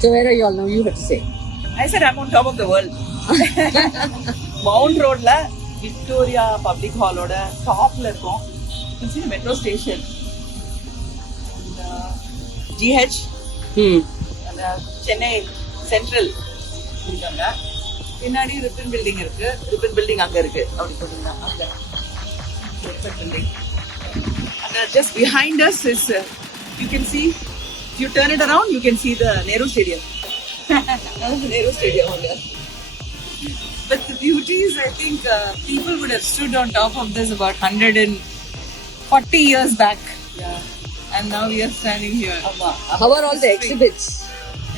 So where are you all now? You have to say. I said I'm on top of the world. Mount Road la Victoria Public Hall oda top la irukom. You can see the metro station. And, GH and Chennai Central இருக்காங்க. பின்னாடி Ripon building இருக்கு. Ripon building அங்க இருக்கு. அப்படி சொல்லுங்க. அங்க Ripon building. And just behind us is you can see, if you turn it around, you can see the Nehru Stadium. Nehru Stadium over there. But the beauty is, I think people would have stood on top of this about 140 years back. Yeah. And now we are standing here. How are all the exhibits?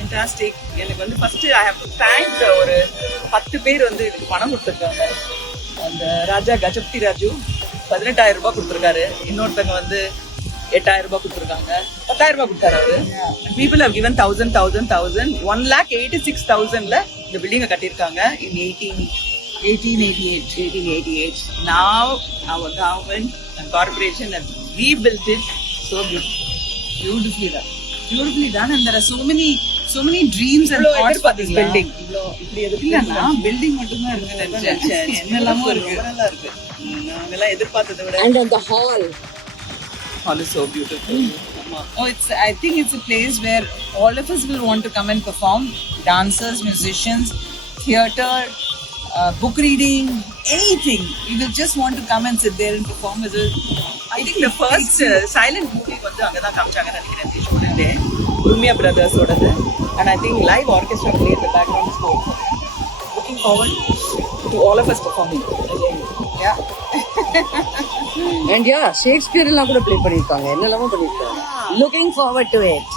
Fantastic. எனக்கு வந்து first I have to thank ஒரு 10 பேர் வந்து இதுக்கு பணம் கொடுத்துருக்காங்க. அந்த ராஜா கஜபதி ராஜு 18,000 ரூபாய் கொடுத்துருக்காரு. இன்னொருத்தங்க வந்து 8,000 ரூபாய் கொடுத்துருக்காங்க. 10,000 ரூபாய் கொடுத்தாரு அவரு. People have given 1,000, 1,86,000ல இந்த பில்டிங்கை கட்டியிருக்காங்க. in 1888. Now our government and corporation have rebuilt it so beautifully done, and there are so many dreams and thoughts for this building. இப்படி எதுக்குன்னா பில்டிங் மட்டும் தான் இருக்கு நினைச்சேன். என்னெல்லாமோ இருக்கு. நல்லா இருக்கு. நாங்கெல்லாம் எதிர்பார்த்ததை விட. And on the hall is so beautiful. Oh, I think it's a place where all of us will want to come and perform. Dancers, musicians, theatre, book reading, anything. We will just want to come and sit there and perform. I think the first silent movie வந்து அங்க தான் காமிச்சாங்க நினைக்கிறேன். they showed it there. Urmiya Brothers ஓடது. And I think live orchestra played the background score. Looking forward to all of us performing. Yeah. and yeah, Shakespeare எல்லாம் கூட ப்ளே பண்ணிருக்காங்க. என்னெல்லாமோ பண்ணிருக்காங்க. Looking forward to it.